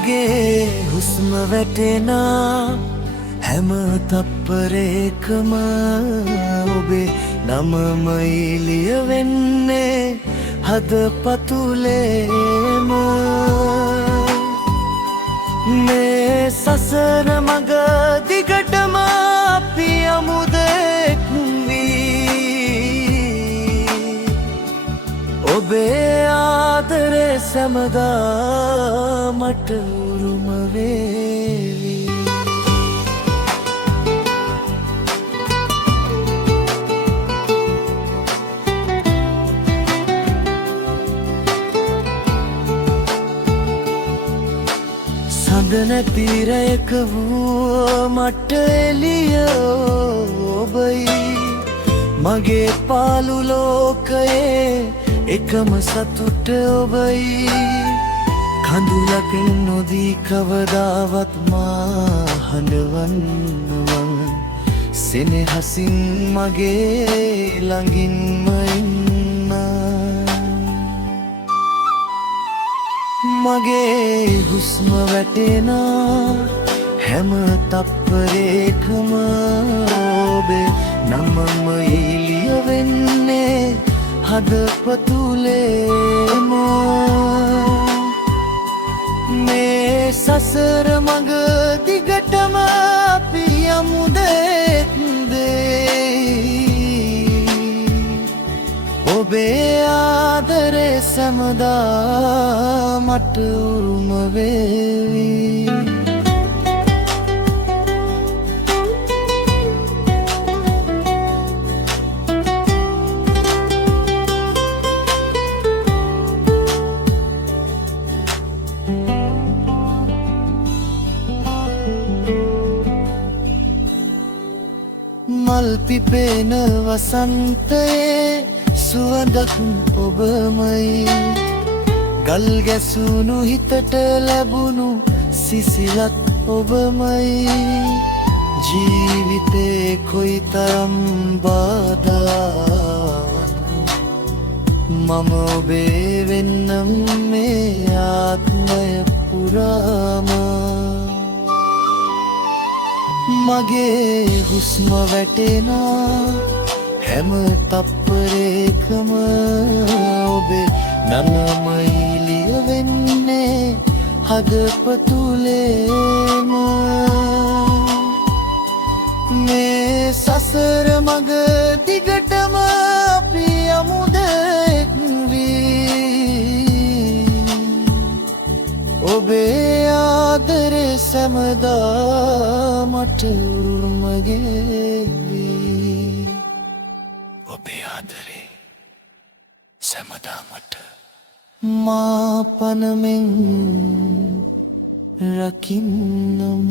මගේ හුස්ම වැටෙනා හැම තප්පරයකම ඔබේ නමම එළිය වෙන්නේ හදපතුලේම මේ සසර මග දිගටම අපි අමුදෙක් වී ඔබේ ආදරේ සැමදා මට උරුම වේවි සඳ නැති රැයක වූ මට එළිය ඔබයි මගේ පාළු ලෝකයේ එකම සතුට ඔබයි කඳුලකින් නොදී කවදාවත් මා හඬවන්නවන් සෙනෙහසින් මගේ ළඟින්ම ඉන්න මගේ හුස්ම වැටෙනා හැම තප්පරයකම ඔබේ නමම එළිය වෙන්නේ හදපතුලේම මේ සසර මග දිගටම අපි යමුදෙක් දෙයි ඔබේ ආදරේ සැමදා මට උරුම වේවි මල් පිපෙන වසන්තයේ සුවඳක් ඔබමයි ගල් ගැසුණු හිතට ලැබුණු සිසිලත් ඔබමයි ජීවිතේ කොයිතරම් බාධාවත් මම ඔබේ වෙන්නම් මේ ආත්මය පුරාම මගේ හුස්ම වැටෙනා හැම තප්පරයකම ඔබේ නමම එළිය වෙන්නේ හදපතුලේම මේ සසර මග දිගටම අපි යමුදෙක් වී ඔබේ ආදරේ සැමදා මට උරුම වේවි ඔබේ ආදරේ සැමදා මට මා පනමෙන් රකින්නම්